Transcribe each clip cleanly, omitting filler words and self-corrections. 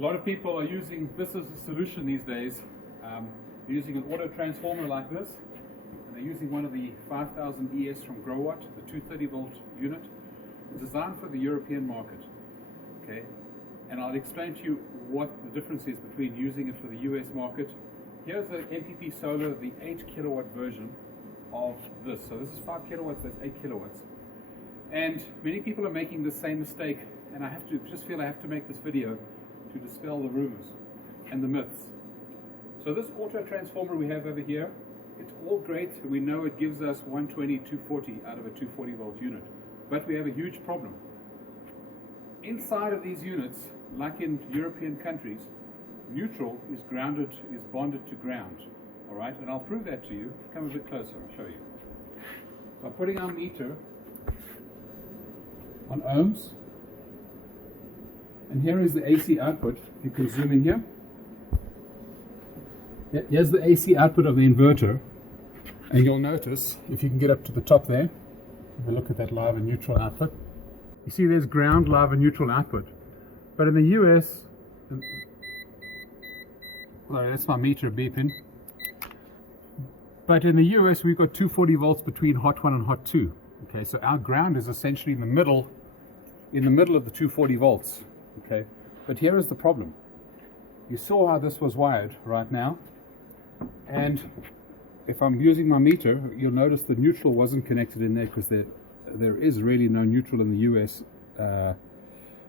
A lot of people are using this as a solution these days. They're using an auto transformer like this, and they're using one of the 5000 ES from Growatt, the 230 volt unit. It's designed for the European market. Okay, and I'll explain to you what the difference is between using it for the US market. Here's the MPP Solar, the 8 kilowatt version of this. So this is 5 kilowatts, that's 8 kilowatts. And many people are making the same mistake, and I feel I have to make this video to dispel the rumors and the myths. So this auto transformer we have over here, it's all great. We know it gives us 120, 240 out of a 240 volt unit. But we have a huge problem. Inside of these units, like in European countries, neutral is bonded to ground. All right, and I'll prove that to you. Come a bit closer, I'll show you. So I'm putting our meter on ohms. And here is the AC output. You can zoom in here. Here's the AC output of the inverter. And you'll notice, if you can get up to the top there, have a look at that live and neutral output. You see there's ground, live and neutral output. But in the US, sorry, that's my meter beeping. But in the US, we've got 240 volts between hot 1 and hot 2. Okay, so our ground is essentially in the middle of the 240 volts. Okay, but here is the problem. You saw how this was wired right now, and if I'm using my meter, you'll notice the neutral wasn't connected in there because there is really no neutral in the US.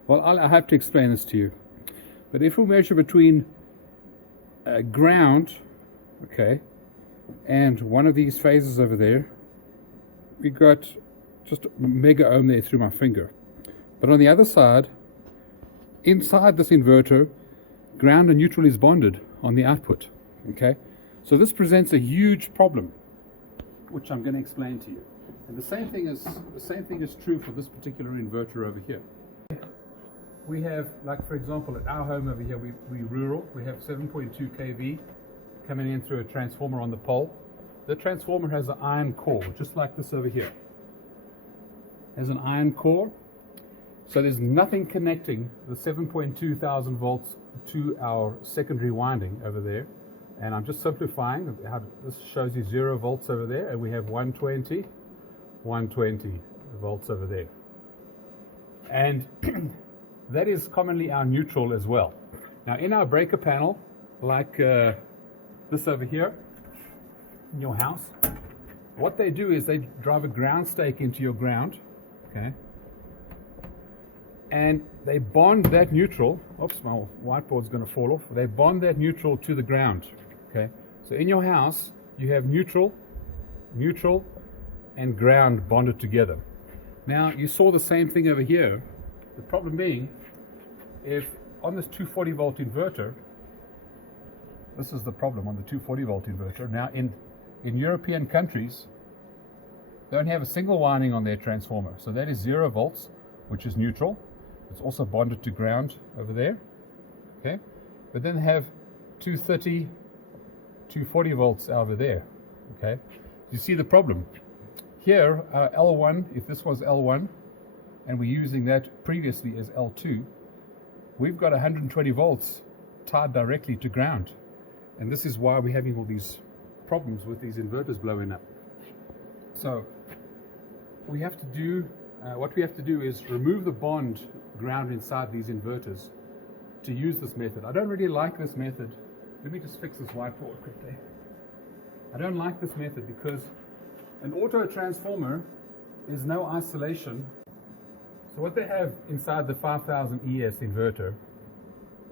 Well, I have to explain this to you. But if we measure between ground, okay, and one of these phases over there, we got just a mega ohm there through my finger. But on the other side, inside this inverter, ground and neutral is bonded on the output. Okay, so this presents a huge problem, which I'm going to explain to you. And the same thing is true for this particular inverter over here. We have, like for example, at our home over here, we rural. We have 7.2 kV coming in through a transformer on the pole. The transformer has an iron core, just like this over here. Has an iron core. So there's nothing connecting the 7.2 thousand volts to our secondary winding over there. And I'm just simplifying. This shows you 0 volts over there, and we have 120 volts over there. And that is commonly our neutral as well. Now in our breaker panel, like this over here in your house, what they do is they drive a ground stake into your ground, okay? And they bond that neutral, oops, my whiteboard's going to fall off. They bond that neutral to the ground, okay? So in your house, you have neutral, and ground bonded together. Now, you saw the same thing over here. The problem being, if on this 240 volt inverter, this is the problem on the 240 volt inverter. Now, in European countries, they don't have a single winding on their transformer. So that is 0 volts, which is neutral. It's also bonded to ground over there, okay? But then they have 230, 240 volts over there, okay? You see the problem. Here, L1, if this was L1, and we're using that previously as L2, we've got 120 volts tied directly to ground. And this is why we're having all these problems with these inverters blowing up. So what we have to do is remove the bond ground inside these inverters to use this method. I don't really like this method. Let me just fix this whiteboard quickly. I don't like this method because an auto transformer is no isolation. So what they have inside the 5000 ES inverter,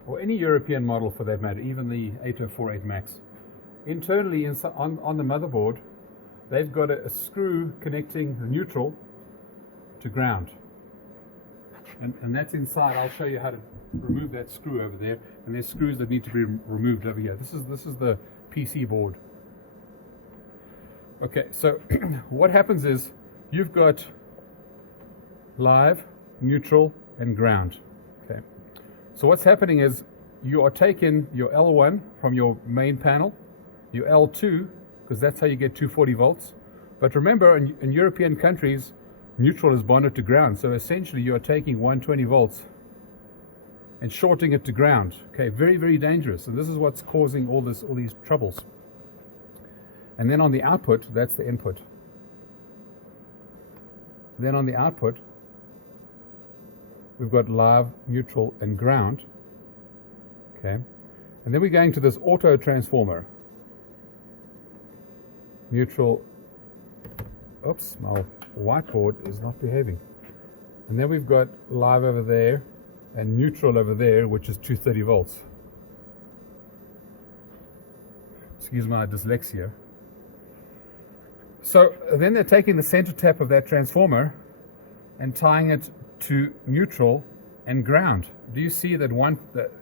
or any European model for that matter, even the 8048 Max, internally on the motherboard, they've got a screw connecting the neutral to ground. And that's inside. I'll show you how to remove that screw over there. And there's screws that need to be removed over here. This is the PC board. Okay, so what happens is you've got live, neutral, and ground. Okay, so what's happening is you are taking your L1 from your main panel, your L2, because that's how you get 240 volts. But remember, in European countries, neutral is bonded to ground. So essentially, you are taking 120 volts and shorting it to ground. Okay, very, very dangerous. And this is what's causing all these troubles. And then on the output, that's the input. Then on the output, we've got live, neutral, and ground. Okay, and then we're going to this auto transformer. Neutral. Oops, my whiteboard is not behaving. And then we've got live over there and neutral over there, which is 230 volts. Excuse my dyslexia. So then they're taking the center tap of that transformer and tying it to neutral and ground. Do you see that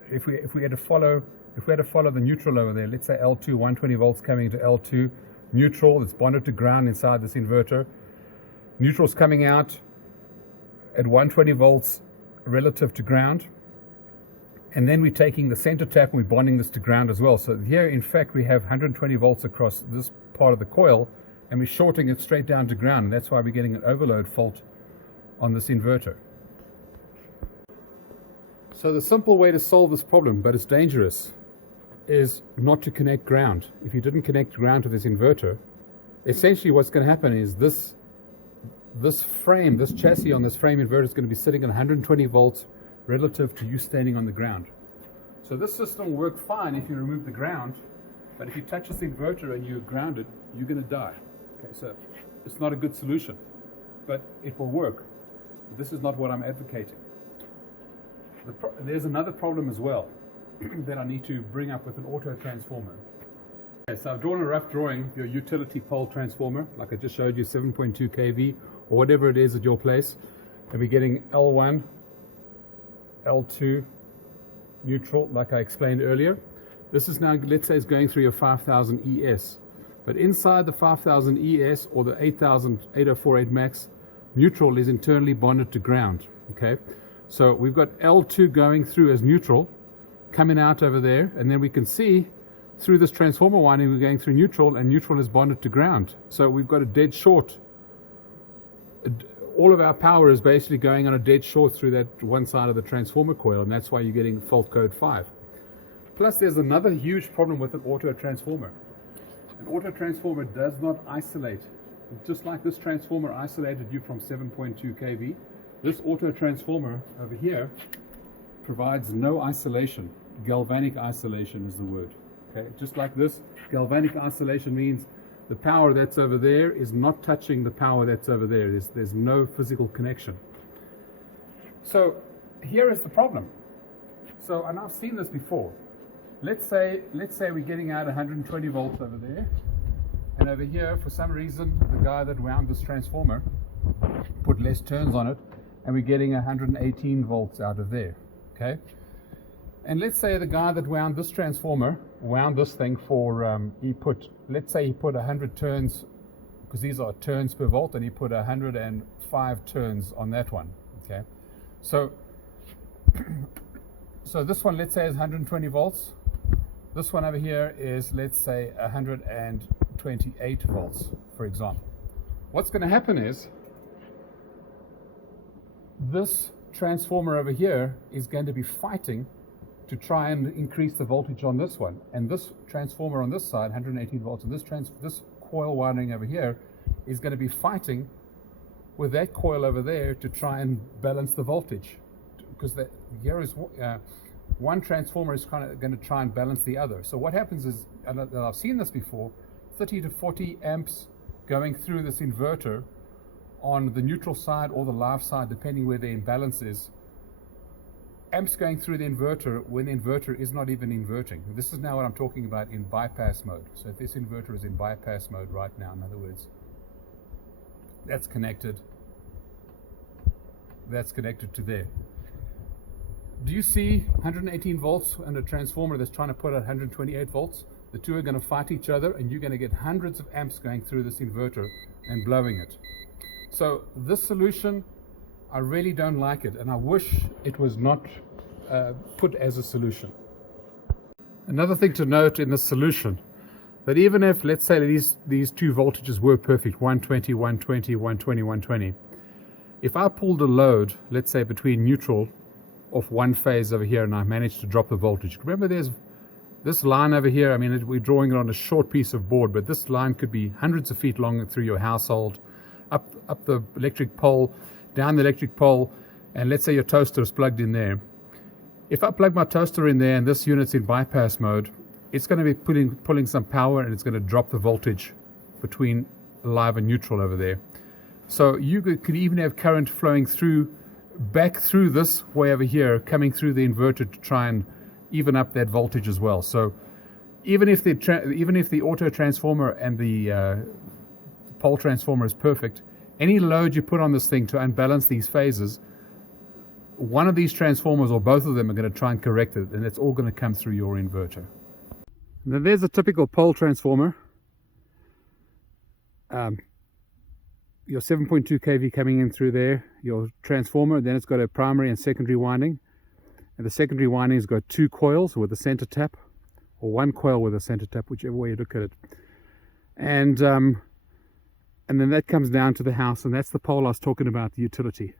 if we had to follow the neutral over there, let's say L2, 120 volts coming to L2, neutral, it's bonded to ground inside this inverter. Neutral's coming out at 120 volts relative to ground. And then we're taking the center tap and we're bonding this to ground as well. So here, in fact, we have 120 volts across this part of the coil, and we're shorting it straight down to ground. And that's why we're getting an overload fault on this inverter. So the simple way to solve this problem, but it's dangerous, is not to connect ground. If you didn't connect ground to this inverter, essentially what's going to happen is this chassis on this frame inverter is going to be sitting at 120 volts relative to you standing on the ground. So this system will work fine if you remove the ground, but if you touch this inverter and you're grounded, you're going to die. Okay, so it's not a good solution, but it will work. This is not what I'm advocating. There's another problem as well that I need to bring up with an auto transformer. Okay, so I've drawn a rough drawing of your utility pole transformer, like I just showed you, 7.2 kV or whatever it is at your place, and we're getting L1, L2, neutral, like I explained earlier. This is now, let's say, it's going through your 5000 ES, but inside the 5000 ES or the 8048 max, neutral is internally bonded to ground. Okay, so we've got L2 going through as neutral, coming out over there, and then we can see through this transformer winding we're going through neutral, and neutral is bonded to ground. So we've got a dead short. All of our power is basically going on a dead short through that one side of the transformer coil, and that's why you're getting fault code 5. Plus there's another huge problem with an auto transformer. An auto transformer does not isolate. Just like this transformer isolated you from 7.2 kV, this auto transformer over here provides no isolation. Galvanic isolation is the word. Okay, just like this, galvanic isolation means the power that's over there is not touching the power that's over there. There's no physical connection. So here is the problem. So, and I've seen this before. Let's say we're getting out 120 volts over there, and over here, for some reason, the guy that wound this transformer put less turns on it, and we're getting 118 volts out of there. Okay, and let's say the guy that wound this transformer wound this thing for let's say he put 100 turns, because these are turns per volt, and he put 105 turns on that one. Okay, so this one, let's say, is 120 volts. This one over here is, let's say, 128 volts, for example. What's going to happen is this transformer over here is going to be fighting to try and increase the voltage on this one, and this transformer on this side, 118 volts, and this coil winding over here is going to be fighting with that coil over there to try and balance the voltage, because here is one transformer is kind of going to try and balance the other. So what happens is, and I've seen this before, 30 to 40 amps going through this inverter on the neutral side or the live side, depending where the imbalance is. Amps going through the inverter when the inverter is not even inverting. This is now what I'm talking about in bypass mode. So if this inverter is in bypass mode right now, in other words, that's connected to there. Do you see 118 volts and a transformer that's trying to put out 128 volts? The two are going to fight each other, and you're going to get hundreds of amps going through this inverter and blowing it. So this solution, I really don't like it, and I wish it was not put as a solution. Another thing to note in this solution, that even if, let's say, these two voltages were perfect, 120, 120, 120, 120, if I pulled a load, let's say between neutral off one phase over here, and I managed to drop the voltage. Remember, there's this line over here. I mean, we're drawing it on a short piece of board, but this line could be hundreds of feet long through your household, up the electric pole, down the electric pole, and let's say your toaster is plugged in there. If I plug my toaster in there and this unit's in bypass mode, it's going to be pulling some power, and it's going to drop the voltage between live and neutral over there. So you could even have current flowing back through this way over here, coming through the inverter to try and even up that voltage as well. So even if the auto transformer and the pole transformer is perfect, any load you put on this thing to unbalance these phases, one of these transformers or both of them are going to try and correct it, and it's all going to come through your inverter. Now there's a typical pole transformer. Your 7.2 kV coming in through there, your transformer, then it's got a primary and secondary winding. And the secondary winding's got two coils with a center tap, or one coil with a center tap, whichever way you look at it. And then that comes down to the house, and that's the pole I was talking about, the utility.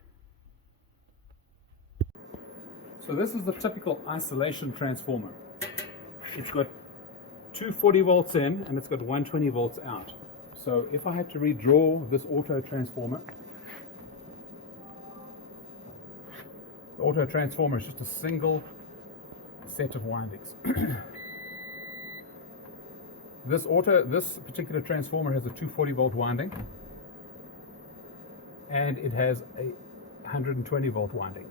So this is the typical isolation transformer. It's got 240 volts in, and it's got 120 volts out. So if I had to redraw this auto transformer, the auto transformer is just a single set of windings. This particular transformer has a 240 volt winding, and it has a 120 volt winding.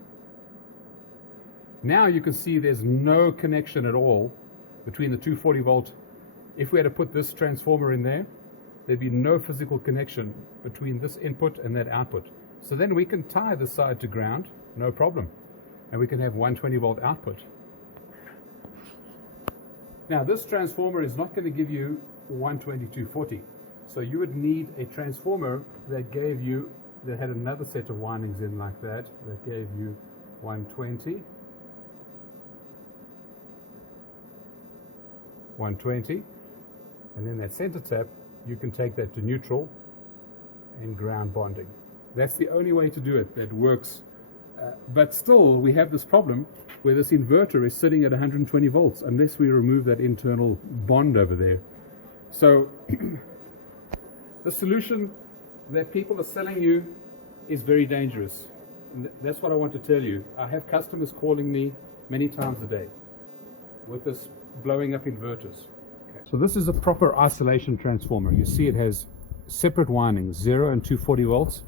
Now you can see there's no connection at all between the 240 volt. If we had to put this transformer in there, there'd be no physical connection between this input and that output. So then we can tie this side to ground, no problem, and we can have 120 volt output. Now this transformer is not going to give you 120, 240. So you would need a transformer that had another set of windings in like that gave you 120, 120, and then that center tap, you can take that to neutral and ground bonding. That's the only way to do it that works. But still, we have this problem where this inverter is sitting at 120 volts unless we remove that internal bond over there. So the solution that people are selling you is very dangerous. And that's what I want to tell you. I have customers calling me many times a day with this blowing up inverters. Okay. So this is a proper isolation transformer. You see it has separate windings, 0 and 240 volts,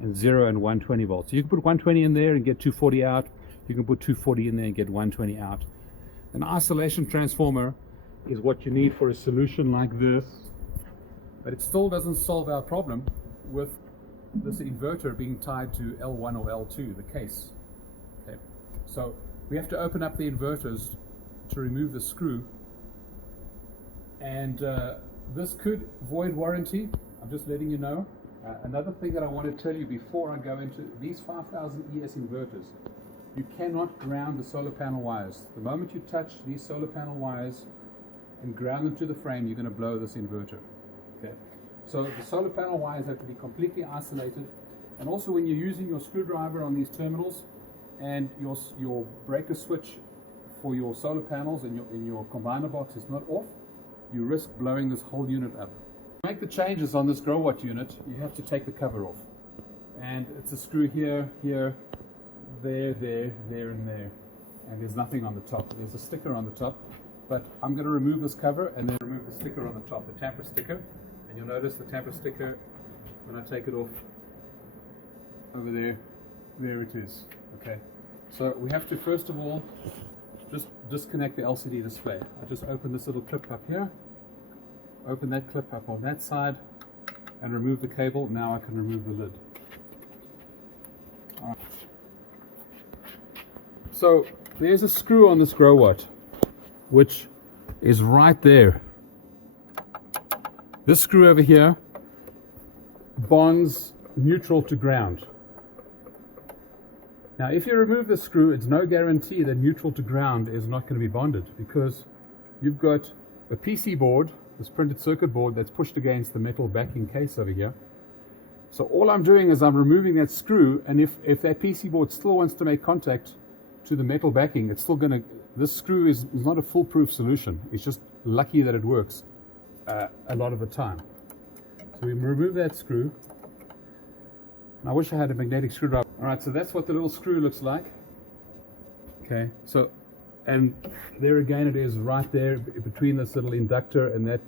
and 0 and 120 volts. So you can put 120 in there and get 240 out. You can put 240 in there and get 120 out. An isolation transformer is what you need for a solution like this, but it still doesn't solve our problem with this inverter being tied to L1 or L2, the case. Okay. So we have to open up the inverters to remove the screw, and this could void warranty. I'm just letting you know. Another thing that I want to tell you before I go into these 5000 ES inverters, you cannot ground the solar panel wires. The moment you touch these solar panel wires and ground them to the frame, you're going to blow this inverter. Okay. So the solar panel wires have to be completely isolated, and also when you're using your screwdriver on these terminals and your breaker switch for your solar panels and in your combiner box is not off, you risk blowing this whole unit up. To make the changes on this grow watt unit, you have to take the cover off, and it's a screw here, here, there, and there, and there's nothing on the top. There's a sticker on the top, but I'm going to remove this cover and then remove the sticker on the top, the tamper sticker, and you'll notice the tamper sticker when I take it off over there it is. Okay, so we have to first of all just disconnect the LCD display. I just open this little clip up here, open that clip up on that side, and remove the cable. Now I can remove the lid. All right. So there's a screw on this grow watt, which is right there. This screw over here bonds neutral to ground. Now if you remove the screw, it's no guarantee that neutral to ground is not going to be bonded, because you've got a PC board, this printed circuit board, that's pushed against the metal backing case over here. So all I'm doing is I'm removing that screw, and if that PC board still wants to make contact to the metal backing, it's still going to, this screw is not a foolproof solution. It's just lucky that it works a lot of the time. So we remove that screw. I wish I had a magnetic screwdriver. All right, so that's what the little screw looks like. Okay, so, and there again it is right there between this little inductor and that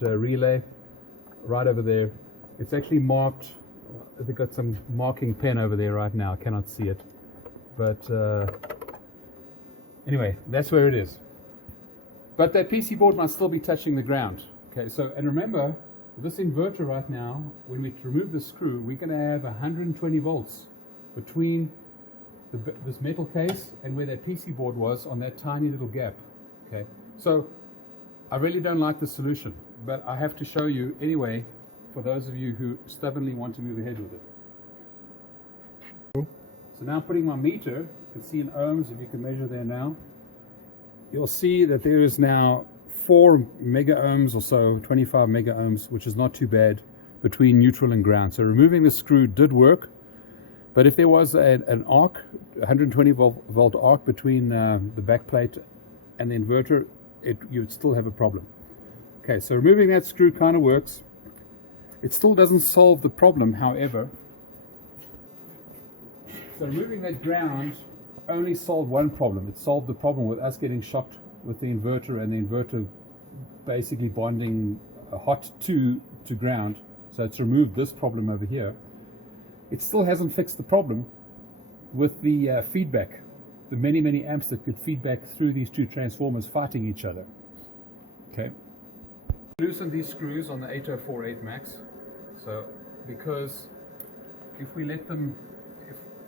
relay, right over there. It's actually marked. They've got some marking pen over there right now. I cannot see it, but anyway, that's where it is. But that PC board must still be touching the ground. Okay, so, and remember, this inverter right now, when we remove the screw, we're going to have 120 volts between this metal case and where that PC board was on that tiny little gap. Okay, so I really don't like the solution, but I have to show you anyway for those of you who stubbornly want to move ahead with it. So now putting my meter, you can see in ohms, if you can measure there now, you'll see that there is now 4 mega ohms or so, 25 mega ohms, which is not too bad, between neutral and ground. So removing the screw did work, but if there was an arc, 120 volt arc between the back plate and the inverter, you would still have a problem. Okay, so removing that screw kind of works. It still doesn't solve the problem, however. So removing that ground only solved one problem. It solved the problem with us getting shocked with the inverter and the inverter basically bonding hot to ground. So it's removed this problem over here. It still hasn't fixed the problem with the feedback, the many amps that could feed back through these two transformers fighting each other. Okay. Loosen these screws on the 8048 Max. So because if we let them,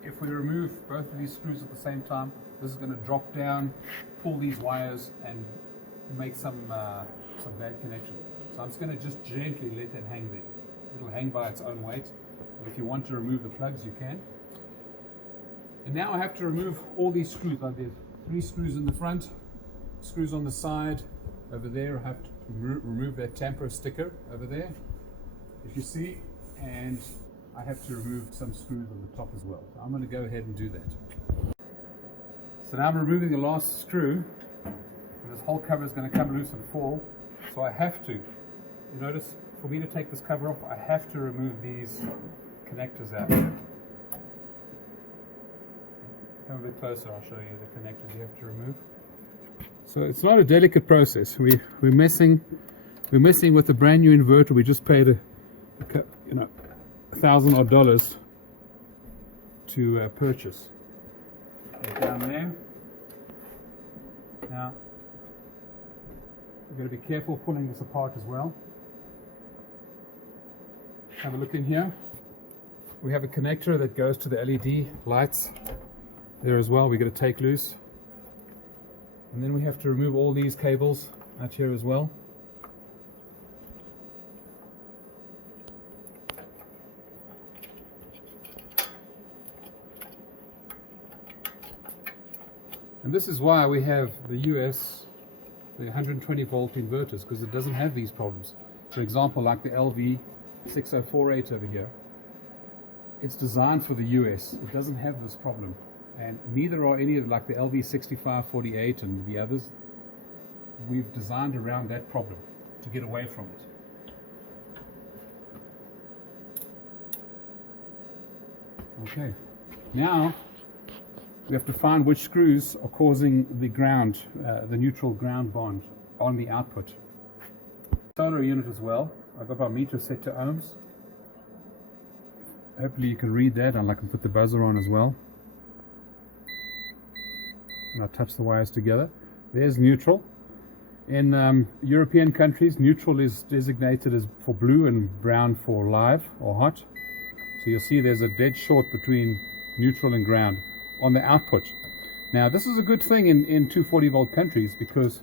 if we remove both of these screws at the same time, this is going to drop down, pull these wires, and make some bad connection. So I'm just going to just gently let that hang there. It'll hang by its own weight. But if you want to remove the plugs, you can. And now I have to remove all these screws. Like there's 3 screws in the front, screws on the side. Over there, I have to remove that tamper sticker over there, if you see, and I have to remove some screws on the top as well. So I'm going to go ahead and do that. So now I'm removing the last screw, and this whole cover is going to come loose and fall. So I have to, you notice, for me to take this cover off, I have to remove these connectors out. Come a bit closer, I'll show you the connectors you have to remove. So it's not a delicate process. We're messing with a brand new inverter. We just paid $1,000 odd to purchase. Okay, down there. Now we're going to be careful pulling this apart as well. Have a look in here. We have a connector that goes to the LED lights there as well. We're going to take loose. And then we have to remove all these cables out here as well. And this is why we have the the 120 volt inverters, because it doesn't have these problems. For example, like the LV6048 over here, it's designed for the US. It doesn't have this problem. And neither are any of, like the LV6548 and the others. We've designed around that problem to get away from it. Okay, now we have to find which screws are causing the ground, the neutral ground bond on the output. Solar unit as well. I've got my meter set to ohms. Hopefully you can read that, and I can put the buzzer on as well. And I touch the wires together. There's neutral. In European countries, neutral is designated as for blue and brown for live or hot. So you'll see there's a dead short between neutral and ground on the output. Now this is a good thing in 240 volt countries, because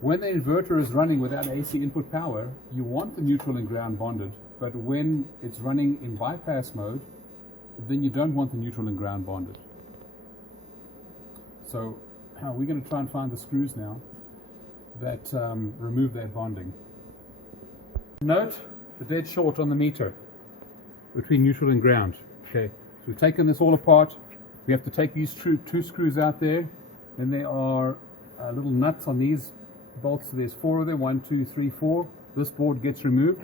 when the inverter is running without AC input power, you want the neutral and ground bonded, but when it's running in bypass mode, then you don't want the neutral and ground bonded. So we're going to try and find the screws now that remove that bonding. Note the dead short on the meter between neutral and ground. Okay, so we've taken this all apart. We have to take these two screws out there. Then there are little nuts on these bolts. So there's 4 of them, 1, 2, 3, 4. This board gets removed.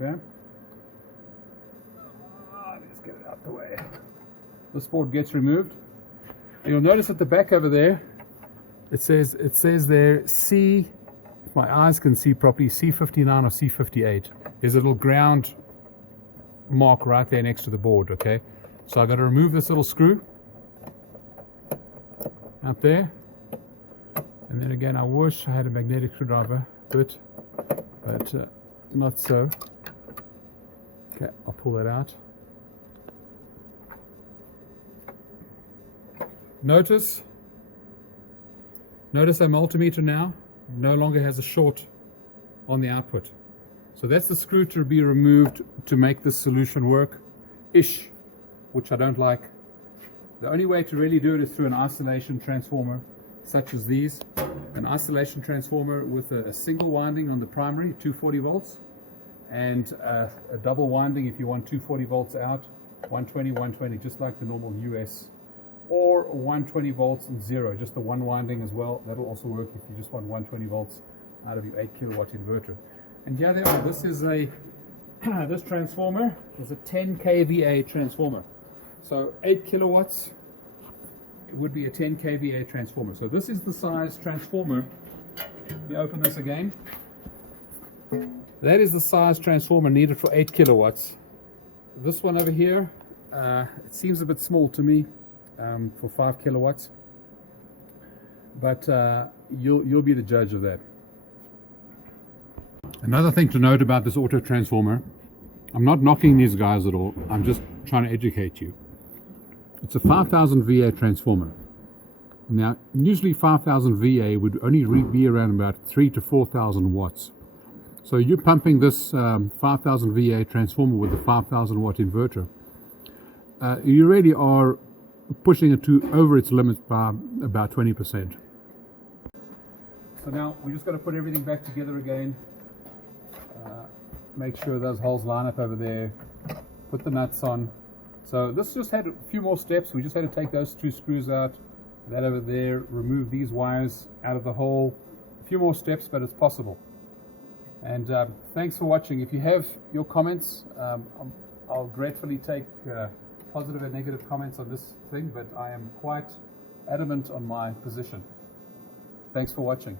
Okay. Let's get it out the way. This board gets removed. And you'll notice at the back over there, it says there C, if my eyes can see properly, C59 or C58. There's a little ground mark right there next to the board, okay? So I've got to remove this little screw out there. And then again, I wish I had a magnetic screwdriver, but not so. Okay, I'll pull that out. Notice our multimeter now no longer has a short on the output. So that's the screw to be removed to make this solution work-ish, which I don't like. The only way to really do it is through an isolation transformer, such as these. An isolation transformer with a single winding on the primary, 240 volts, and a double winding if you want 240 volts out, 120, 120, just like the normal US. Or 120 volts and 0, just the one winding as well. That'll also work if you just want 120 volts out of your 8 kilowatt inverter. And here they are. This is this transformer is a 10 kVA transformer. So 8 kilowatts, it would be a 10 kVA transformer. So this is the size transformer. Let me open this again. That is the size transformer needed for 8 kilowatts. This one over here, it seems a bit small to me. For 5 kilowatts, but you'll be the judge of that. Another thing to note about this auto transformer, I'm not knocking these guys at all, I'm just trying to educate you. It's a 5000 VA transformer. Now usually 5000 VA would only be around about 3 to 4000 watts. So you're pumping this 5000 VA transformer with a 5000 watt inverter. You really are pushing it over its limits by about 20%. So now we're just going to put everything back together again. Make sure those holes line up over there. Put the nuts on. So this just had a few more steps. We just had to take those 2 screws out, that over there, remove these wires out of the hole. A few more steps, but it's possible. And thanks for watching. If you have your comments, I'll gratefully take positive and negative comments on this thing, but I am quite adamant on my position. Thanks for watching.